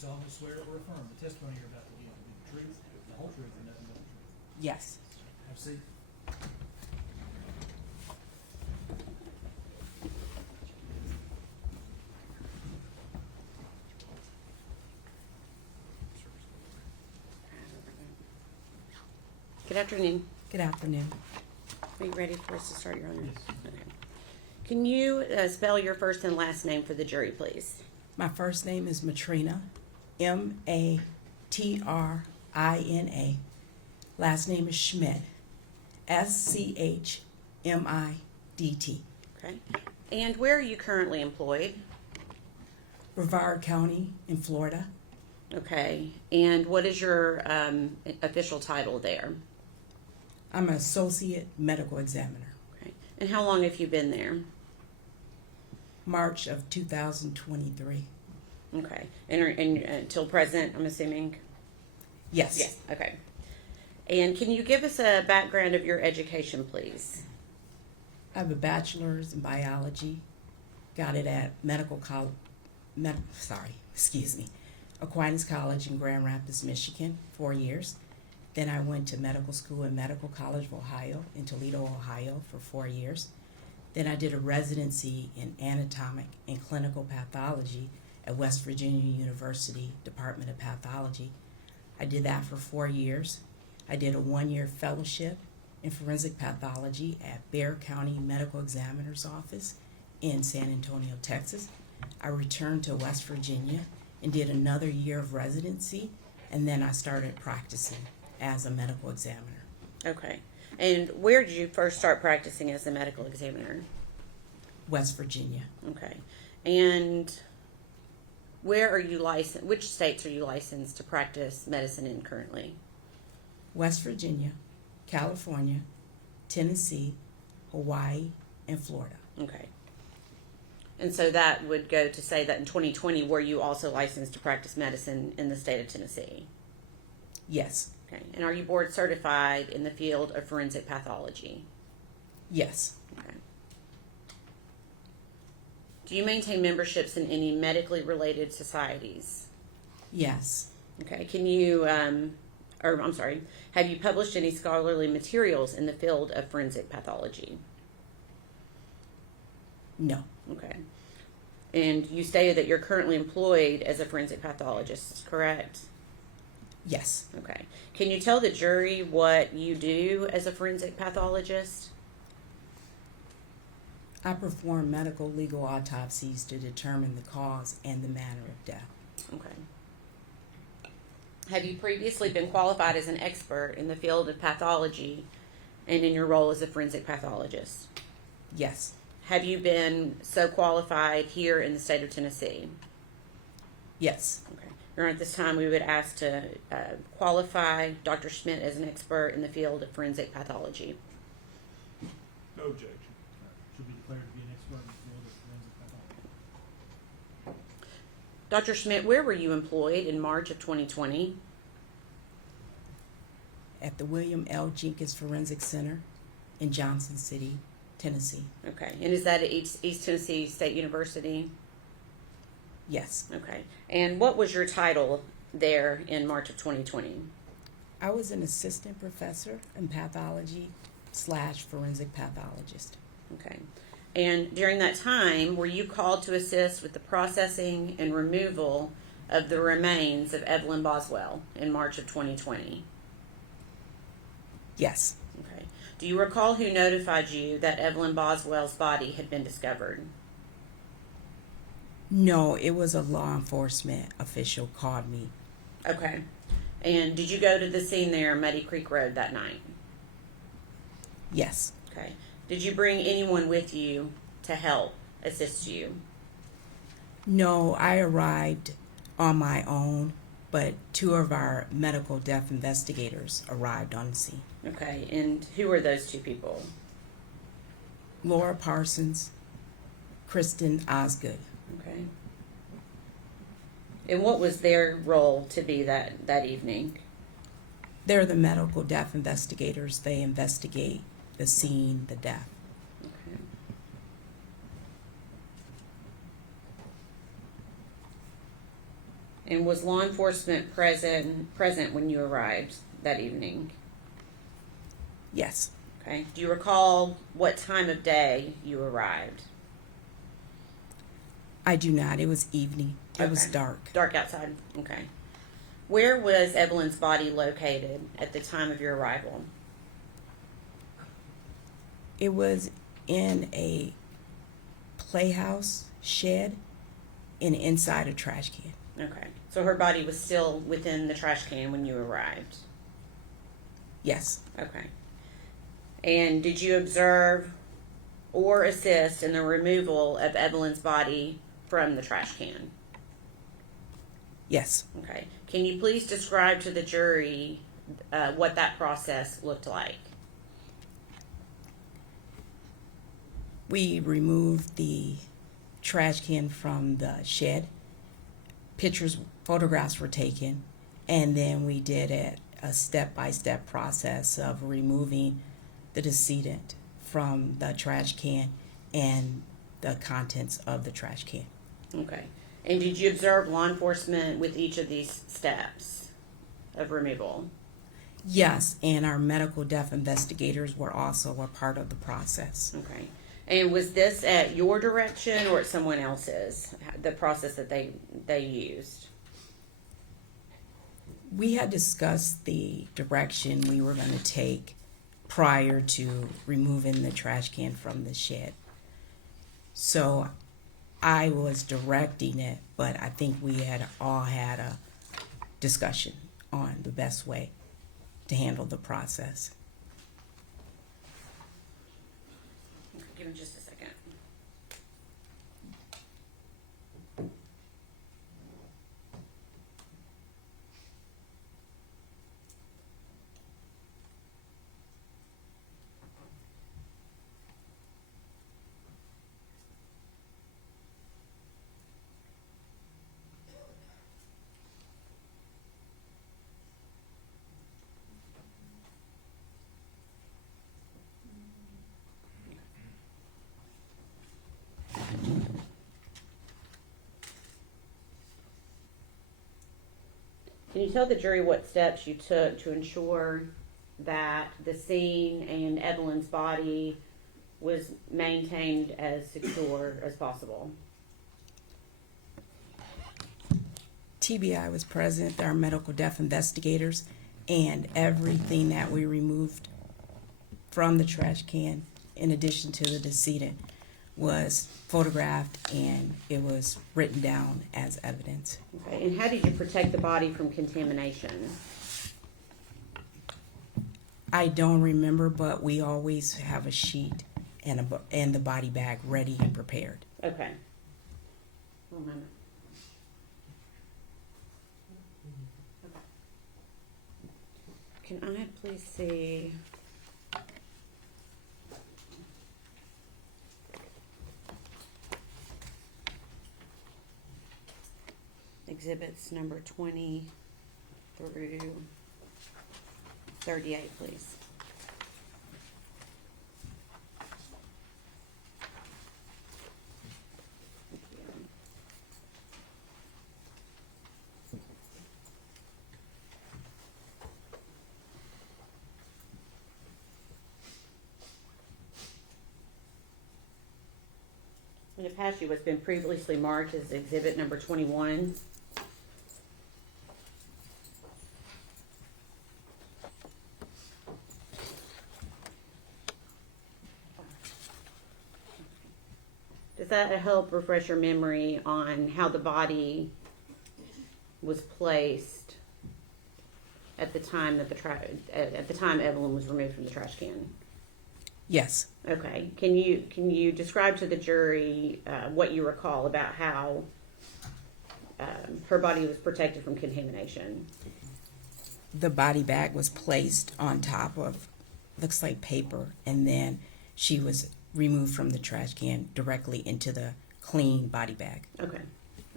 solemnly swear or affirm the testimony you're about to give to be the truth, the whole truth, and nothing but the truth? Yes. Have a seat. Good afternoon. Good afternoon. Are you ready for us to start your honor? Yes. Okay. Can you spell your first and last name for the jury, please? My first name is Matrina, Matrina. Last name is Schmidt, Schmidt. Okay. And where are you currently employed? Brevard County in Florida. Okay. And what is your official title there? I'm an associate medical examiner. Okay. And how long have you been there? March of 2023. Okay. And until present, I'm assuming? Yes. Yes. Okay. And can you give us a background of your education, please? I have a bachelor's in biology. Got it at Aquinas College in Grand Rapids, Michigan, 4 years. Then I went to medical school at Medical College of Ohio in Toledo, Ohio for 4 years. Then I did a residency in anatomic and clinical pathology at West Virginia University Department of Pathology. I did that for 4 years. I did a 1-year fellowship in forensic pathology at Bexar County Medical Examiner's Office in San Antonio, Texas. I returned to West Virginia and did another year of residency, and then I started practicing as a medical examiner. Okay. And where did you first start practicing as a medical examiner? West Virginia. Okay. And where are you licensed? Which states are you licensed to practice medicine in currently? West Virginia, California, Tennessee, Hawaii, and Florida. Okay. And so that would go to say that in 2020, were you also licensed to practice medicine in the state of Tennessee? Yes. Okay. And are you board certified in the field of forensic pathology? Yes. Okay. Do you maintain memberships in any medically related societies? Yes. Okay. Can you, have you published any scholarly materials in the field of forensic pathology? No. Okay. And you stated that you're currently employed as a forensic pathologist, correct? Yes. Okay. Can you tell the jury what you do as a forensic pathologist? I perform medical legal autopsies to determine the cause and the manner of death. Okay. Have you previously been qualified as an expert in the field of pathology and in your role as a forensic pathologist? Yes. Have you been so qualified here in the state of Tennessee? Yes. Okay. Your Honor, at this time we would ask to qualify Dr. Schmidt as an expert in the field of forensic pathology. No objection. Should be declared to be an expert in the field of forensic pathology. Dr. Schmidt, where were you employed in March of 2020? At the William L. Jenkins Forensic Center in Johnson City, Tennessee. Okay. And is that at East Tennessee State University? Yes. Okay. And what was your title there in March of 2020? I was an assistant professor in pathology / forensic pathologist. Okay. And during that time, were you called to assist with the processing and removal of the remains of Evelyn Boswell in March of 2020? Yes. Okay. Do you recall who notified you that Evelyn Boswell's body had been discovered? No, it was a law enforcement official called me. Okay. And did you go to the scene there, Muddy Creek Road, that night? Yes. Okay. Did you bring anyone with you to help assist you? No, I arrived on my own, but 2 of our medical death investigators arrived on the scene. Okay. And who were those 2 people? Laura Parsons, Kristen Osgood. Okay. And what was their role to be that evening? They're the medical death investigators. They investigate the scene, the death. Okay. And was law enforcement present when you arrived that evening? Yes. Okay. Do you recall what time of day you arrived? I do not. It was evening. It was Okay. dark. Dark outside. Okay. Where was Evelyn's body located at the time of your arrival? It was in a playhouse shed and inside a trash can. Okay. So her body was still within the trash can when you arrived? Yes. Okay. And did you observe or assist in the removal of Evelyn's body from the trash can? Yes. Okay. Can you please describe to the jury what that process looked like? We removed the trash can from the shed. Photographs were taken, and then we did a step-by-step process of removing the decedent from the trash can and the contents of the trash can. Okay. And did you observe law enforcement with each of these steps of removal? Yes, and our medical death investigators were also a part of the process. Okay. And was this at your direction or at someone else's, the process that they used? We had discussed the direction we were going to take prior to removing the trash can from the shed. So I was directing it, but I think we had all had a discussion on the best way to handle the process. Okay, give me just a second. Can you tell the jury what steps you took to ensure that the scene and Evelyn's body was maintained as secure as possible? TBI was present, our medical death investigators, and everything that we removed from the trash can, in addition to the decedent, was photographed and it was written down as evidence. Okay, and how did you protect the body from contamination? I don't remember, but we always have a sheet and the body bag ready and prepared. Okay. 1 moment. Can I please see? Exhibits number 20 through 38, please. Thank you. I'm going to pass you what's been previously marked as exhibit number 21. Does that help refresh your memory on how the body was placed at the time that at the time Evelyn was removed from the trash can? Yes. Okay. Can you describe to the jury what you recall about how her body was protected from contamination? The body bag was placed on top of, looks like paper, and then she was removed from the trash can directly into the clean body bag. Okay.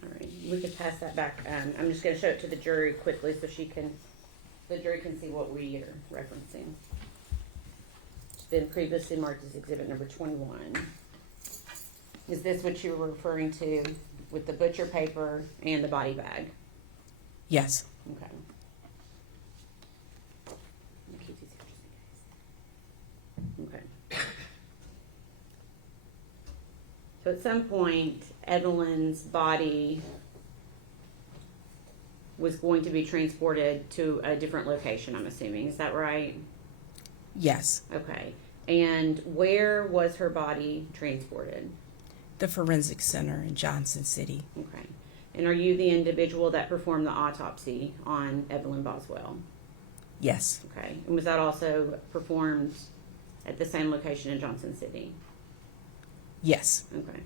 All right. We could pass that back. I'm just going to show it to the jury quickly so the jury can see what we are referencing. It's been previously marked as exhibit number 21. Is this what you were referring to with the butcher paper and the body bag? Yes. Okay. I'll keep these here just in case. Okay. So at some point, Evelyn's body was going to be transported to a different location, I'm assuming. Is that right? Yes. Okay. And where was her body transported? The Forensic Center in Johnson City. Okay. And are you the individual that performed the autopsy on Evelyn Boswell? Yes. Okay. And was that also performed at the same location in Johnson City? Yes. Okay.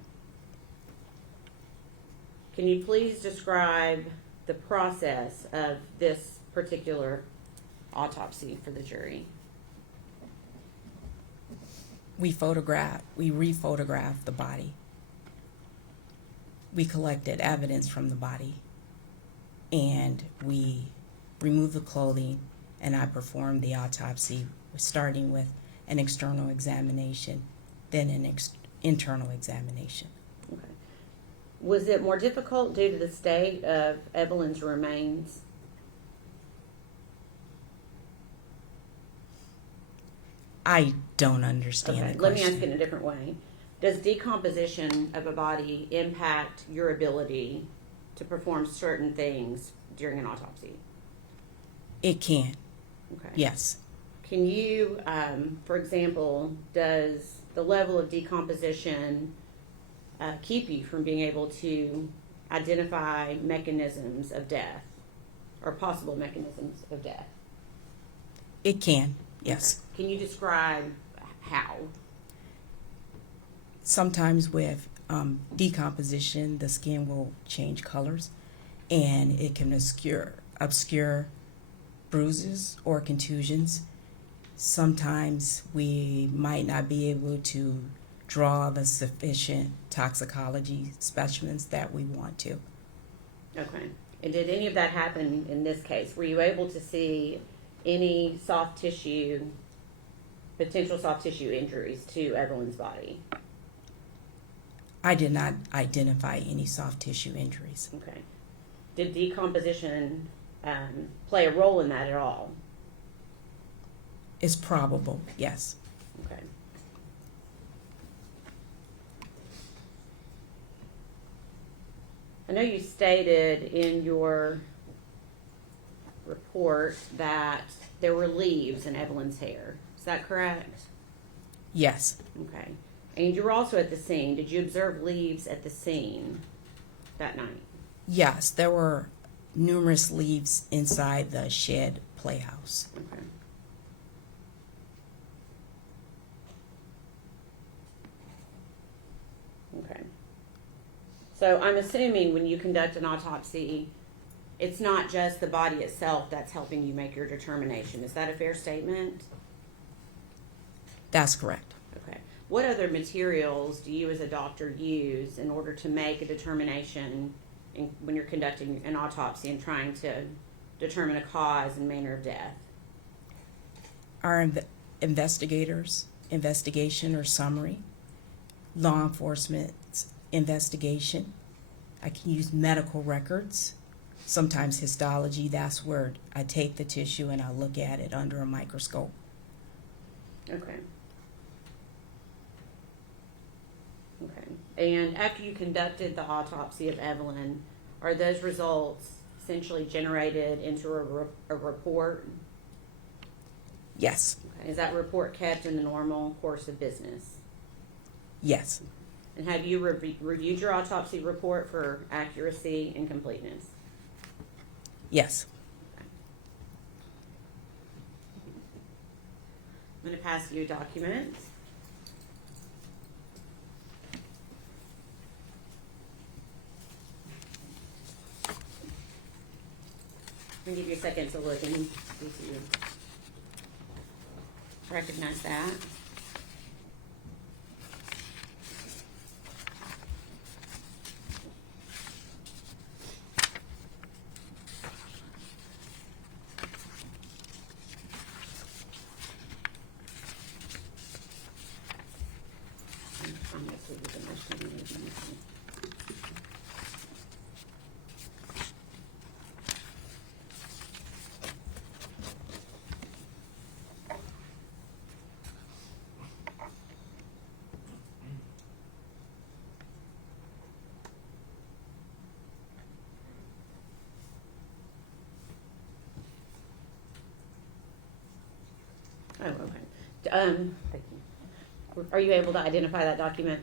Can you please describe the process of this particular autopsy for the jury? We re-photographed the body. We collected evidence from the body, and we removed the clothing, and I performed the autopsy, starting with an external examination, then an internal examination. Okay. Was it more difficult due to the state of Evelyn's remains? I don't understand Okay, the let me question. ask it in a different way. Does decomposition of a body impact your ability to perform certain things during an autopsy? It can, Okay. yes. Can you, for example, does the level of decomposition keep you from being able to identify mechanisms of death or possible mechanisms of death? It can, yes. Can you describe how? Sometimes with decomposition, the skin will change colors, and it can obscure bruises or contusions. Sometimes we might not be able to draw the sufficient toxicology specimens that we want to. Okay. And did any of that happen in this case? Were you able to see any potential soft tissue injuries to Evelyn's body? I did not identify any soft tissue injuries. Okay. Did decomposition play a role in that at all? It's probable, yes. Okay. I know you stated in your report that there were leaves in Evelyn's hair. Is that correct? Yes, Okay. And you were also at the scene. Did you observe leaves at the scene that night? yes, there were numerous leaves inside the shed playhouse. Okay. Okay. So I'm assuming when you conduct an autopsy, it's not just the body itself that's helping you make your determination. Is that a fair statement? That's correct. Okay. What other materials do you as a doctor use in order to make a determination when you're conducting an autopsy and trying to determine a cause and manner of death? Our investigation or summary, law enforcement's investigation. I can use medical records, sometimes histology. That's where I take the tissue and I look at it under a microscope. Okay. Okay. And after you conducted the autopsy of Evelyn, are those results essentially generated into a report? Yes, Okay. Is that report kept in the normal course of business? yes, And have you reviewed your autopsy report for accuracy and completeness? yes. I'm going to pass you documents. I'm going to give you a second to look and see if you recognize that. I'm going to see if the machine is missing. Thank you. Are you able to identify that document?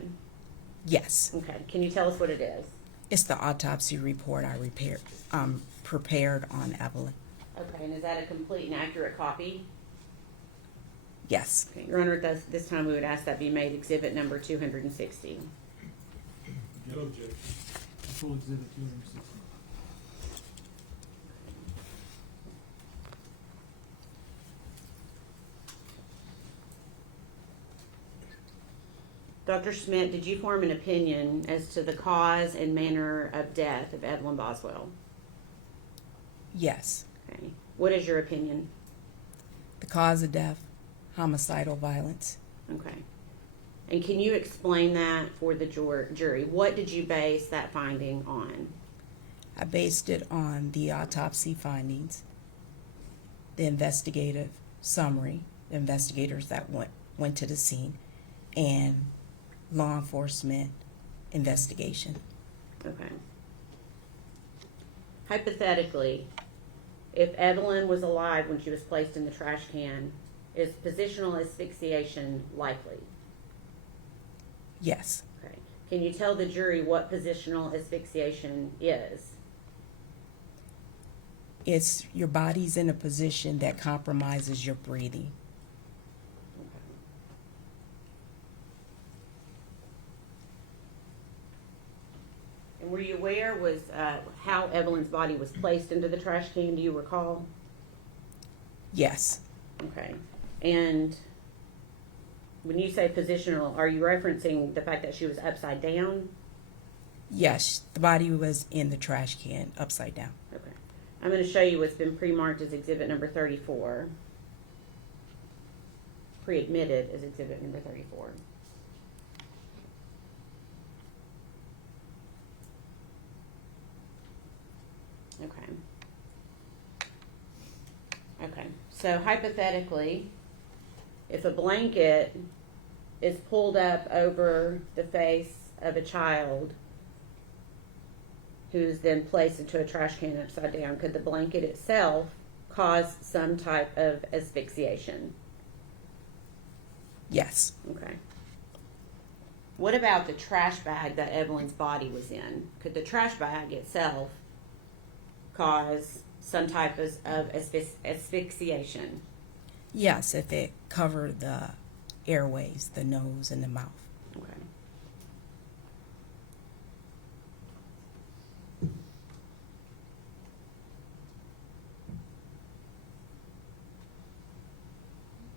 Yes. Okay. Can you tell us what it is? It's the autopsy report I prepared on Evelyn. Okay. And is that a complete and accurate copy? Yes. Okay. Your Honor, this time we would ask that be made exhibit number 260. No objection. Full exhibit 260. Dr. Schmidt, did you form an opinion as to the cause and manner of death of Evelyn Boswell? Yes. Okay. What is your opinion? The cause of death, homicidal violence. Okay. And can you explain that for the jury? What did you base that finding on? I based it on the autopsy findings, the investigative summary, the investigators that went to the scene, and law enforcement investigation. Okay. Hypothetically, if Evelyn was alive when she was placed in the trash can, is positional asphyxiation likely? Yes. Okay. Can you tell the jury what positional asphyxiation is? It's your body's in a position that compromises your breathing. And were you aware how Evelyn's body was placed into the trash can? Do you recall? Yes. Okay. And when you say positional, are you referencing the fact that she was upside down? Yes, the body was in the trash can upside down. Okay. I'm going to show you what's been pre-marked as exhibit number 34. Pre-admitted as exhibit number 34. Okay. Okay. So hypothetically, if a blanket is pulled up over the face of a child who's then placed into a trash can upside down, could the blanket itself cause some type of asphyxiation? Yes. Okay. What about the trash bag that Evelyn's body was in? Could the trash bag itself cause some type of asphyxiation? Yes, if it covered the airways, the nose and the mouth. Okay.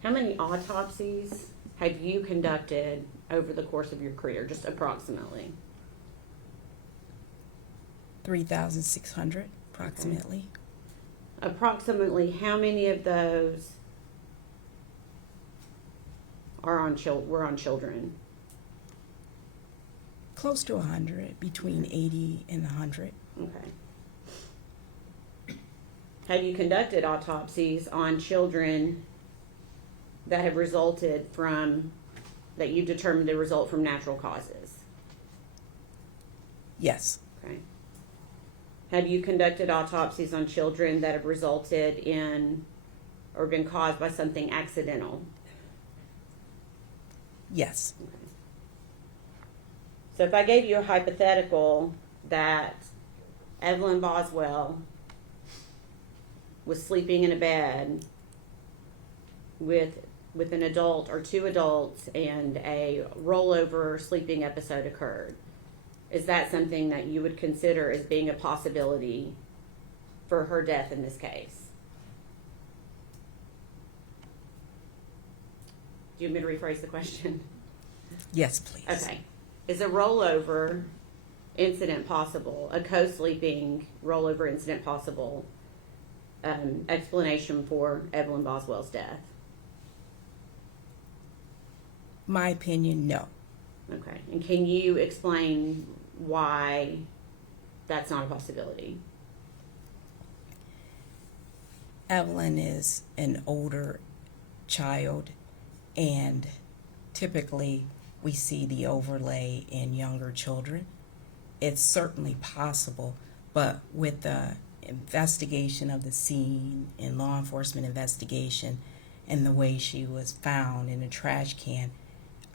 How many autopsies have you conducted over the course of your career, just approximately? 3,600 approximately. Approximately how many of those were on children? Close to 100, between 80 and 100. Okay. Have you conducted autopsies on children that have resulted from, that you determined to result from natural causes? Yes. Okay. Have you conducted autopsies on children that have resulted in or been caused by something accidental? Yes. Okay. So if I gave you a hypothetical that Evelyn Boswell was sleeping in a bed with an adult or two adults and a rollover sleeping episode occurred, is that something that you would consider as being a possibility for her death in this case? Do you want me to rephrase the question? Yes, please. Okay. Is a rollover incident possible, a co-sleeping rollover incident possible, explanation for Evelyn Boswell's death? My opinion, no. Okay. And can you explain why that's not a possibility? Evelyn is an older child, and typically we see the overlay in younger children. It's certainly possible, but with the investigation of the scene and law enforcement investigation, and the way she was found in a trash can,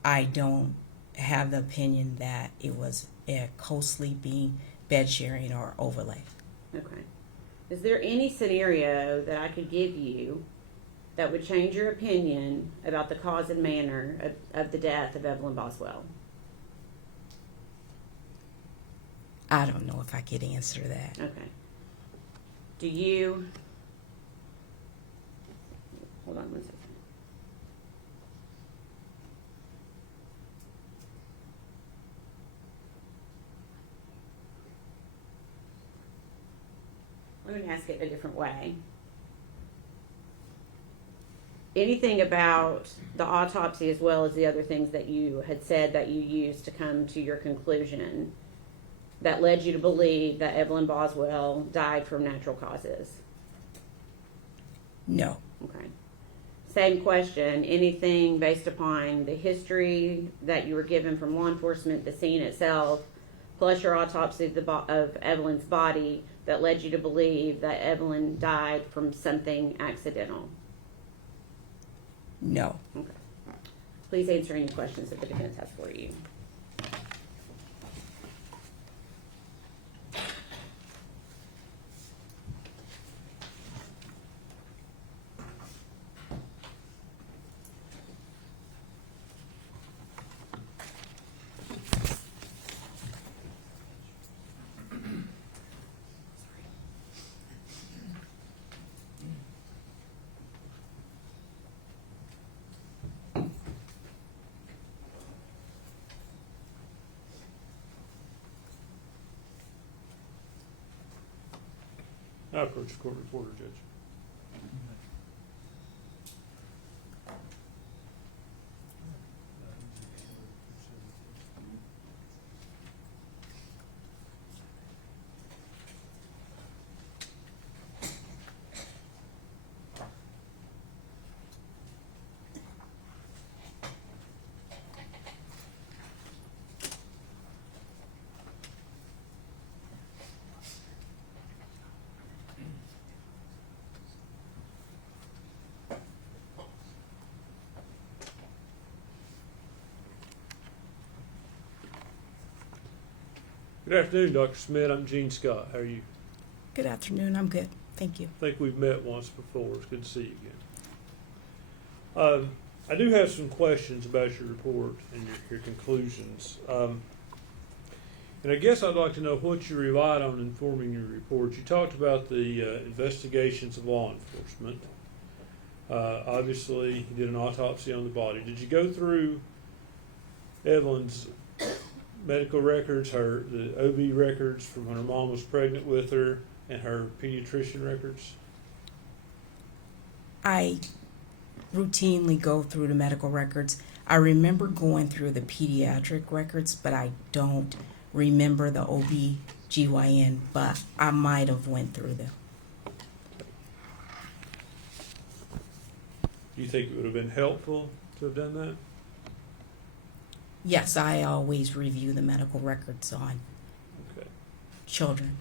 I don't have the opinion that it was a co-sleeping, bed sharing, or overlay. Okay. Is there any scenario that I could give you that would change your opinion about the cause and manner of the death of Evelyn Boswell? I don't know if I could answer that. Okay. Do you... Hold on 1 second. Let me ask it a different way. Anything about the autopsy, as well as the other things that you had said that you used to come to your conclusion, that led you to believe that Evelyn Boswell died from natural causes? No. Okay. Same question. Anything based upon the history that you were given from law enforcement, the scene itself, plus your autopsy of Evelyn's body, that led you to believe that Evelyn died from something accidental? No. Okay. Please answer any questions that the defense has for you. I approach the court reporter, Judge. Good afternoon, Dr. Schmidt. I'm Gene Scott. How are you? Good afternoon. I'm good. Thank you. I think we've met once before. It's good to see you again. I do have some questions about your report and your conclusions. And I guess I'd like to know what you relied on in forming your report. You talked about the investigations of law enforcement. Obviously, you did an autopsy on the body. Did you go through Evelyn's medical records, the OB records from when her mom was pregnant with her, and her pediatrician records? I routinely go through the medical records. I remember going through the pediatric records, but I don't remember the OB/GYN, but I might have went through them. Do you think it would have been helpful to have done that? Yes, I always review the medical records on Okay. children.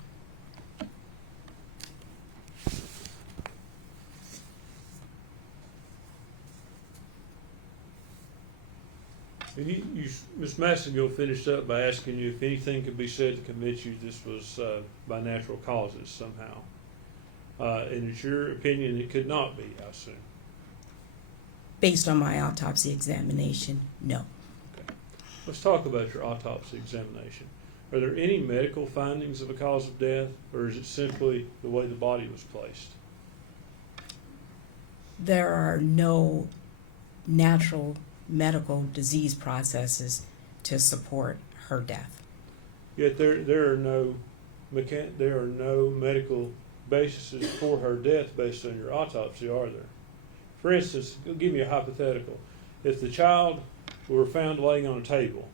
And Ms. Massengill finished up by asking you if anything could be said to convince you this was by natural causes somehow. And it's your opinion it could not be, I assume. Based on my autopsy examination, no. Let's talk about your autopsy examination. Are there any medical findings of a cause of death, or is it simply the way the body was placed? There are no natural medical disease processes to support her death. Yet there are no medical bases for her death based on your autopsy, are there? For instance, give me a hypothetical. If the child were found laying on a table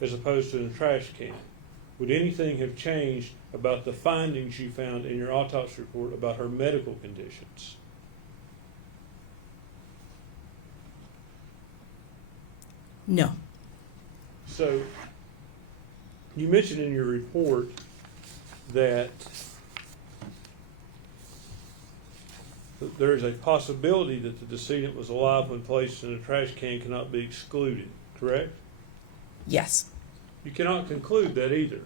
as opposed to in a trash can, would anything have changed about the findings you found in your autopsy report about her medical conditions? No. So, you mentioned in your report that there is a possibility that the decedent was alive when placed in a trash can cannot be excluded, correct? Yes, You cannot conclude that either.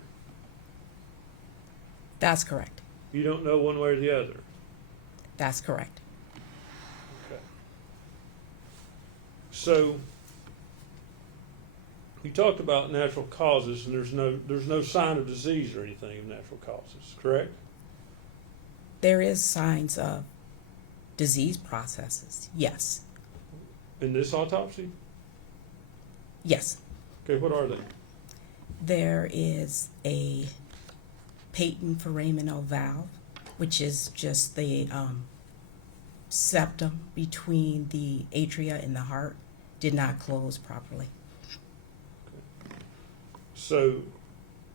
that's correct. You don't know one way or the other. That's correct. Okay. So you talked about natural causes, and there's no sign of disease or anything of natural causes, correct? There is signs of disease processes. Yes. In this autopsy? Yes. Okay, what are they? There is a patent foraminal valve, which is just the septum between the atria and the heart, did not close properly. So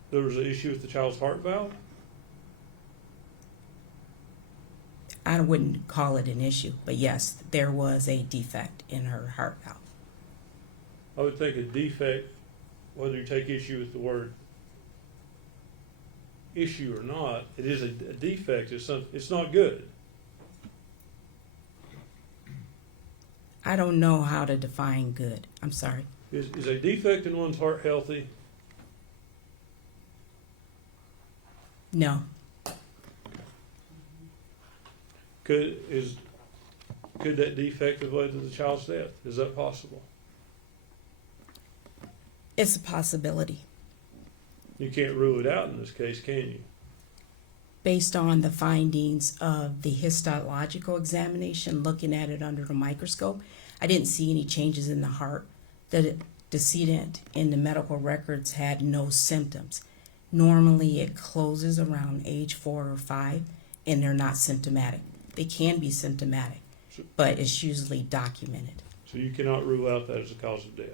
there was an issue with the child's heart valve? I wouldn't call it an issue, but yes, there was a defect in her heart valve. I would think a defect, whether you take issue with the word issue or not, it is a defect. It's not good. I don't know how to define good. I'm sorry. Is a defect in one's heart healthy? No. Could that defect have led to the child's death? Is that possible? It's a possibility. You can't rule it out in this case, can you? Based on the findings of the histological examination, looking at it under the microscope, I didn't see any changes in the heart. The decedent in the medical records had no symptoms. Normally it closes around age 4 or 5, and they're not symptomatic. They can be symptomatic, but it's usually documented. So you cannot rule out that as a cause of death.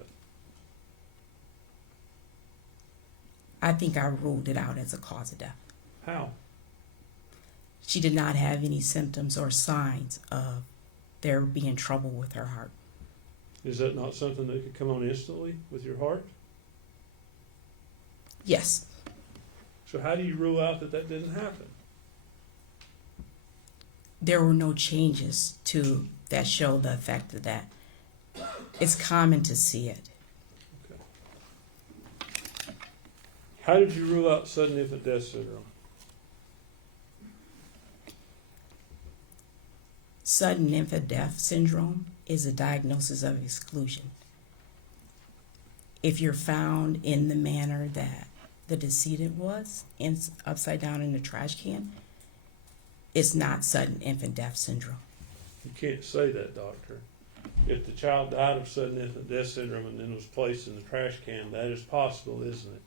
I think I ruled it out as a cause of death. How? She did not have any symptoms or signs of there being trouble with her heart. Is that not something that could come on instantly with your heart? Yes. So how do you rule out that that didn't happen? There were no changes to that show the effect of that. It's common to see it. How did you rule out sudden infant death syndrome? Sudden infant death syndrome is a diagnosis of exclusion. If you're found in the manner that the decedent was, upside down in the trash can, it's not sudden infant death syndrome. You can't say that, doctor. If the child died of sudden infant death syndrome and then was placed in the trash can, that is possible, isn't it?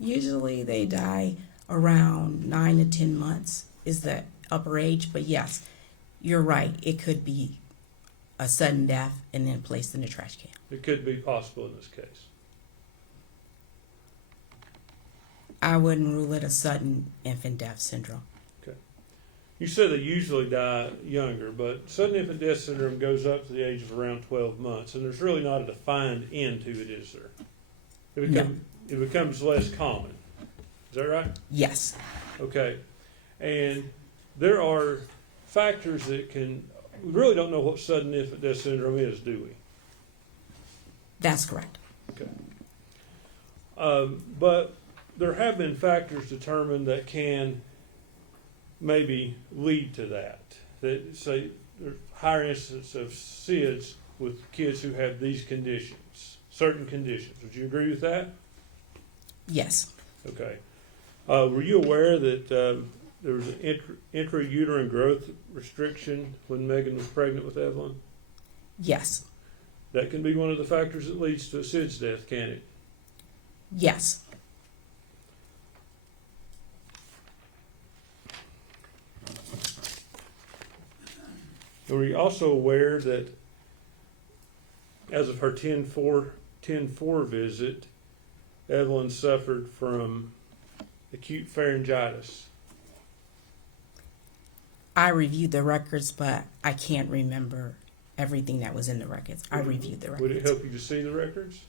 Usually they die around 9 to 10 months is the upper age, but yes, you're right. It could be a sudden death and then placed in the trash can. It could be possible in this case. I wouldn't rule it a sudden infant death syndrome. You said they usually die younger, but sudden infant death syndrome goes up to the age of around 12 months, and there's really not a defined end to it, is there? It becomes less common. Is that right? Yes. Okay. And there are factors that we really don't know what sudden infant death syndrome is, do we? That's correct. Okay. But there have been factors determined that can maybe lead to that. That say there's higher incidence of SIDS with kids who have these conditions, certain conditions. Would you agree with that? Yes. Okay. Were you aware that there was an intrauterine growth restriction when Megan was pregnant with Evelyn? Yes. That can be one of the factors that leads to a SIDS death, can it? Yes. Were you also aware that as of her 10-4 visit, Evelyn suffered from acute pharyngitis? I reviewed the records, but I can't remember everything that was in the records. I reviewed the records. Would it help you to see the records?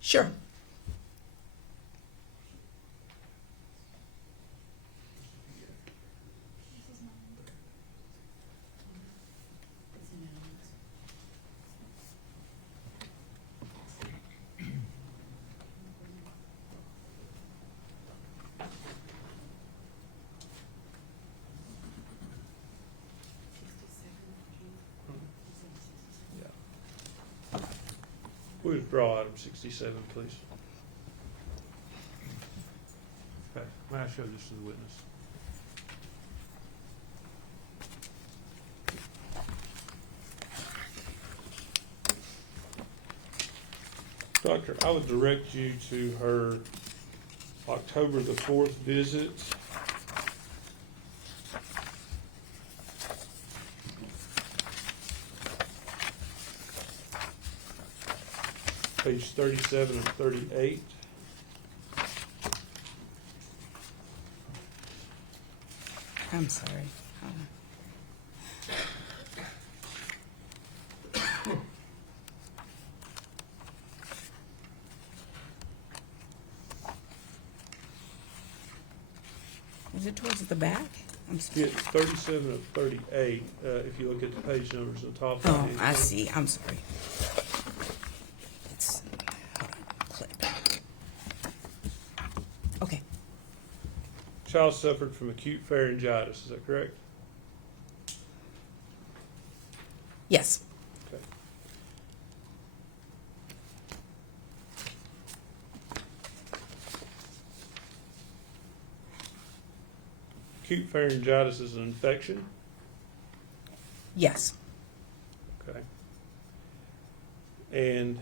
Sure. Withdraw item 67, please. Okay, may I show this to the witness? Doctor, I would direct you to her October the 4th visit. Page 37 and 38. I'm sorry. Is it towards the back? I'm sorry. Yeah, 37 of 38, if you look at the page numbers on the top. Oh, right-hand I corner. see. I'm sorry. It's hold on, clip. Okay. Child suffered from acute pharyngitis, is that correct? Yes. Okay. Acute pharyngitis is an infection, Yes. okay? And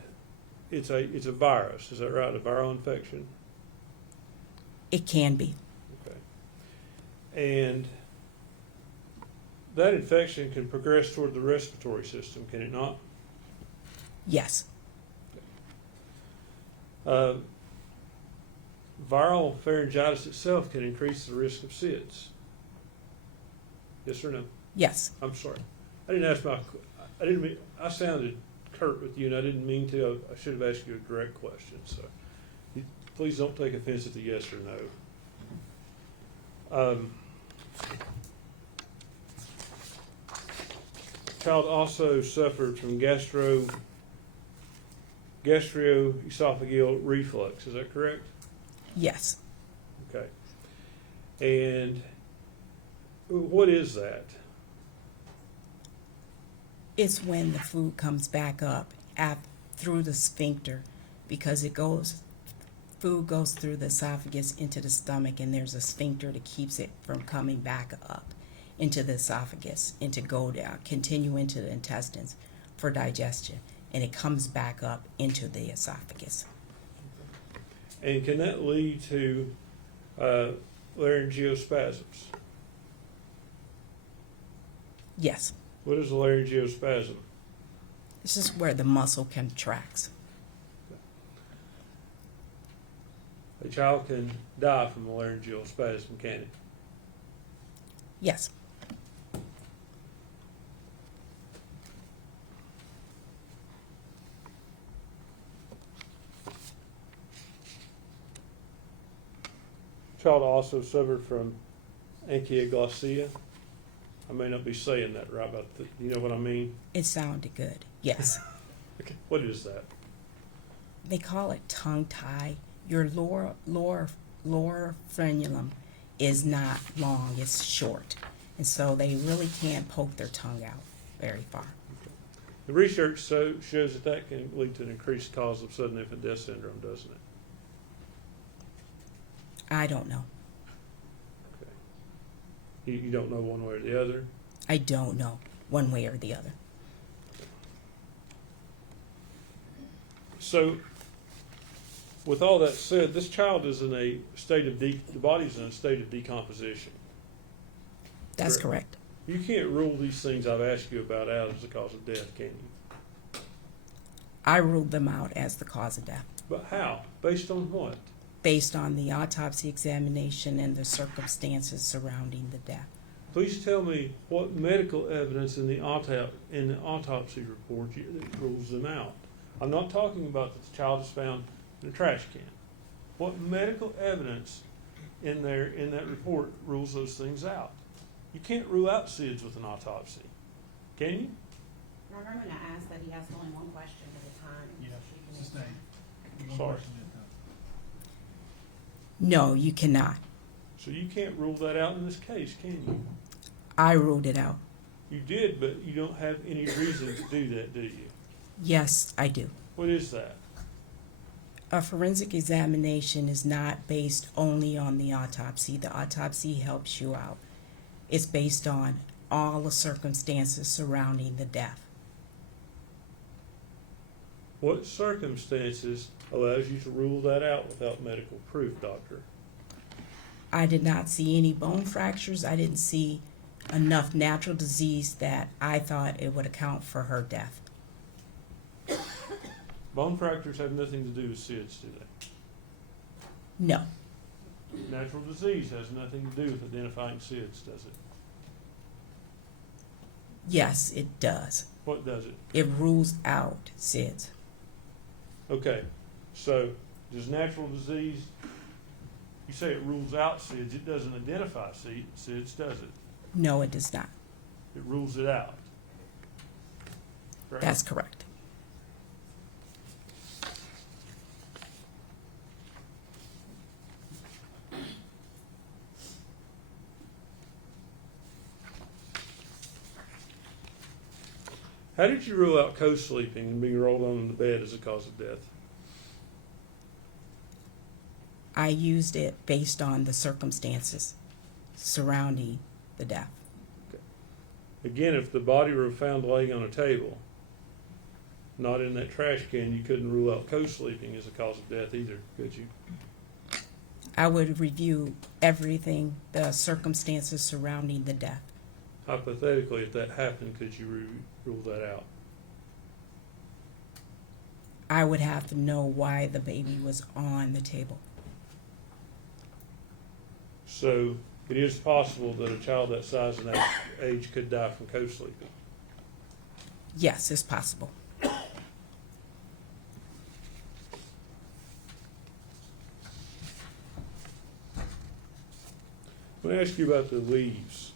it's a virus, is that right? A viral infection? It can be. Okay. And that infection can progress toward the respiratory system, can it not? Yes. Viral pharyngitis itself can increase the risk of SIDS. Yes or no? Yes. I'm sorry. I sounded curt with you and I didn't mean to. I should have asked you a direct question. So please don't take offense at the yes or no. Child also suffered from gastroesophageal reflux. Is that correct? Yes. Okay. And what is that? It's when the food comes back up through the sphincter, because food goes through the esophagus into the stomach, and there's a sphincter that keeps it from coming back up into the esophagus and to go down, continue into the intestines for digestion, and it comes back up into the esophagus. And can that lead to laryngeospasms? Yes. What is a laryngeospasm? This is where the muscle contracts. A child can die from a laryngeal spasm, can it? Yes. Child also suffered from ankyloglossia. I may not be saying that right, but you know what I mean? It sounded good. Yes. Okay. What is that? They call it tongue tie. Your lower frenulum is not long, it's short. And so they really can't poke their tongue out very far. The research shows that can lead to an increased cause of sudden infant death syndrome, doesn't it? I don't know. Okay. You don't know one way or the other? I don't know one way or the other. So, with all that said, this child is in a state of the body's in a state of decomposition. That's correct. You can't rule these things I've asked you about out as the cause of death, can you? I ruled them out as the cause of death, But how? Based on what? based on the autopsy examination and the circumstances surrounding the death. Please tell me what medical evidence in the autopsy report rules them out. I'm not talking about that the child is found in a trash can. What medical evidence in that report rules those things out? You can't rule out SIDS with an autopsy, can you? Remember, I'm going to ask that he asks only one question at a time. Yeah, sustain. One Sorry. person at a time. No, you cannot. So you can't rule that out in this case, can you? I ruled it out. You did, but you don't have any reason to do that, do you? Yes, I do. What is that? A forensic examination is not based only on the autopsy. The autopsy helps you out. It's based on all the circumstances surrounding the death. What circumstances allows you to rule that out without medical proof, doctor? I did not see any bone fractures. I didn't see enough natural disease that I thought it would account for her death. Bone fractures have nothing to do with SIDS, do they? No, Natural disease has nothing to do with identifying SIDS, does it? yes, it does. What does it? It rules out SIDS. Okay, so does natural disease, you say it rules out SIDS, it doesn't identify SIDS, does it? No, it does not. It rules it out. Correct? That's correct. How did you rule out co-sleeping and being rolled on in the bed as a cause of death? I used it based on the circumstances surrounding the death. Again, if the body were found laying on a table, not in that trash can, you couldn't rule out co-sleeping as a cause of death either, could you? I would review everything, the circumstances surrounding the death. Hypothetically, if that happened, could you rule that out? I would have to know why the baby was on the table. So it is possible that a child that size and that age could die from co-sleeping. Yes, it's possible. Let me ask you about the leaves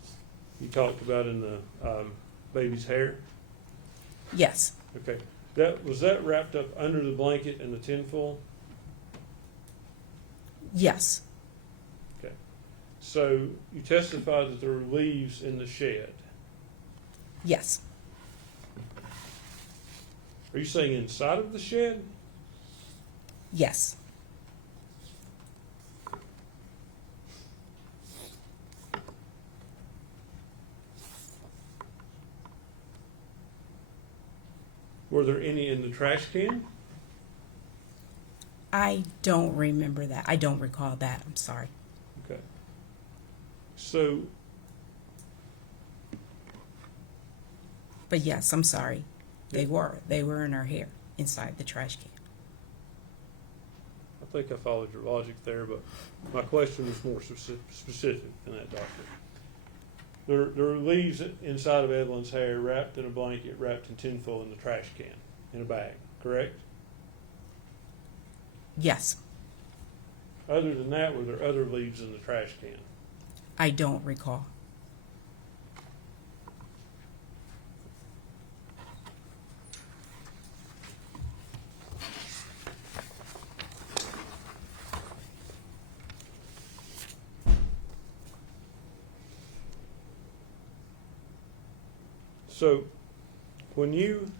you talked about in the baby's hair. Yes, Okay, was that wrapped up under the blanket in the tinfoil? yes, Okay, so you testified that there were leaves in the shed. yes, Are you saying inside of the shed? yes. Were there any in the trash can? I don't remember that. I don't recall that. I'm sorry. Okay. So, But yes, I'm sorry. They were in her hair inside the trash can. I think I followed your logic there, but my question was more specific than that, doctor. There were leaves inside of Evelyn's hair, wrapped in a blanket, wrapped in tinfoil in the trash can, in a bag, correct? Yes, Other than that, were there other leaves in the trash can? I don't recall. So, when you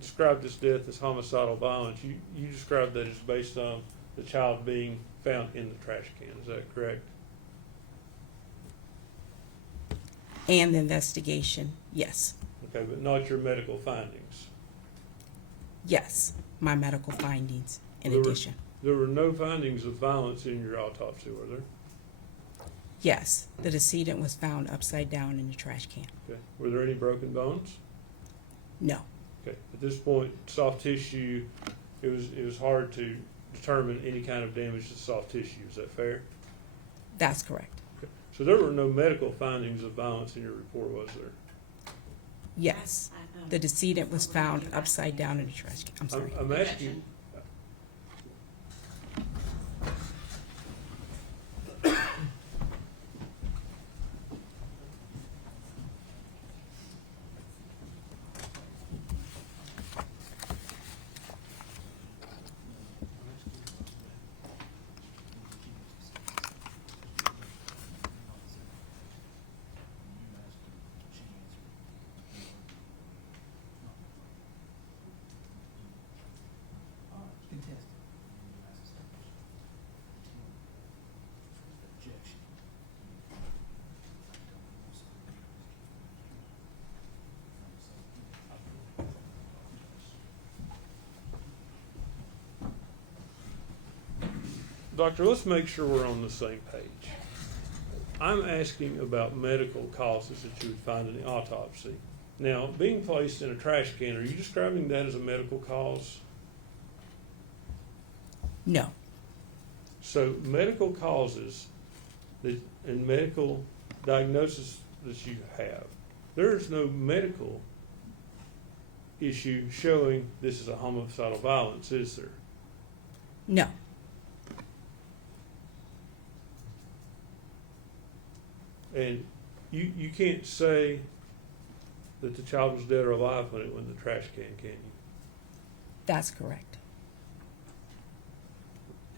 described this death as homicidal violence, you described that as based on the child being found in the trash can. Is that correct? And the investigation, yes. Okay, but not your medical findings. Yes, my medical findings in There were- addition. There were no findings of violence in your autopsy, were there? Yes, the decedent was found upside down in the trash can. Okay. Were there any broken bones? No, Okay. At this point, soft tissue, it was hard to determine any kind of damage to soft tissue. Is that fair? that's correct. Okay. So there were no medical findings of violence in your report, was there? Yes, the decedent was found upside down in the trash can. I'm sorry. I'm asking. Doctor, let's make sure we're on the same page. I'm asking about medical causes that you would find in the autopsy. Now, being placed in a trash can, are you describing that as a medical cause? No. So medical causes that, and medical diagnosis that you have, there is no medical issue showing this is a homicidal violence, is there? No. And you can't say that the child was dead or alive when it went in the trash can you? That's correct.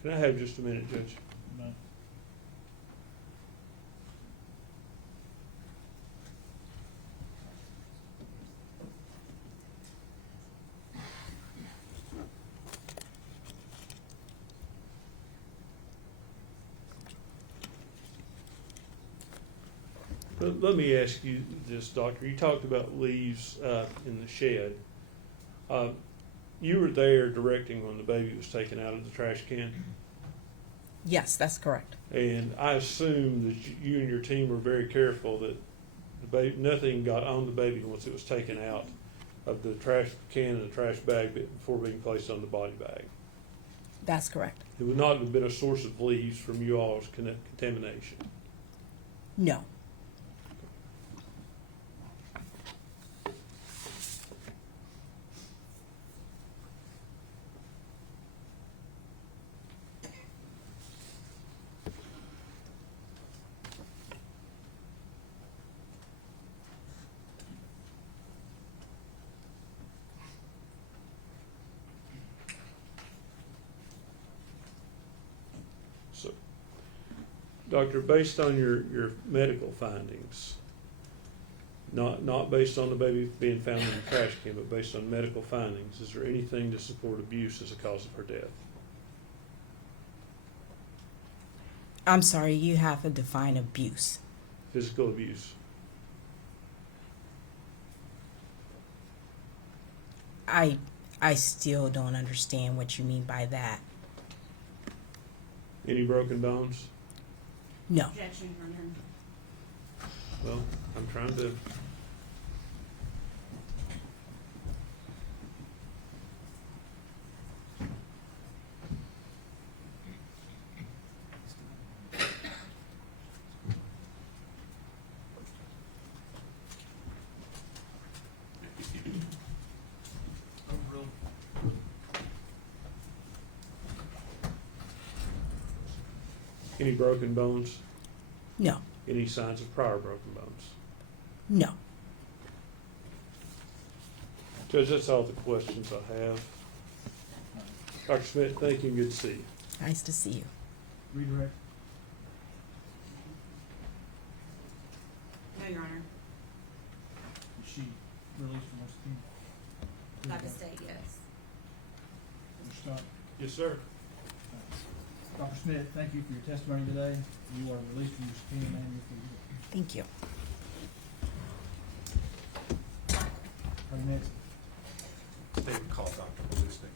Can I have just a minute, Judge? No. Let me ask you this, Doctor. You talked about leaves in the shed. You were there directing when the baby was taken out of the trash can, Yes, that's correct. and I assume that you and your team were very careful that the baby, nothing got on the baby once it was taken out of the trash can and the trash bag before being placed on the body bag. That's correct. It would not have been a source of leaves from you all's contamination. No. So, Doctor, based on your medical findings, not based on the baby being found in the trash can, but based on medical findings, is there anything to support abuse as a cause of her death? I'm sorry, you have to define abuse. Physical abuse? I still don't understand what you mean by that. Any broken bones? No. Objection, Your Honor. Well, I'm trying to. Any broken bones? No. Any signs of prior broken bones? No. Judge, that's all the questions I have. Dr. Schmidt, thank you and good to see you. Nice to see you. Redirect. No, Your Honor. Is she released from this team? By the state, yes. Mr. Scott? Yes, sir. Dr. Schmidt, thank you for your testimony today. You are released from your subpoena and your fee. Thank you. Next. David called Dr. Ballistic.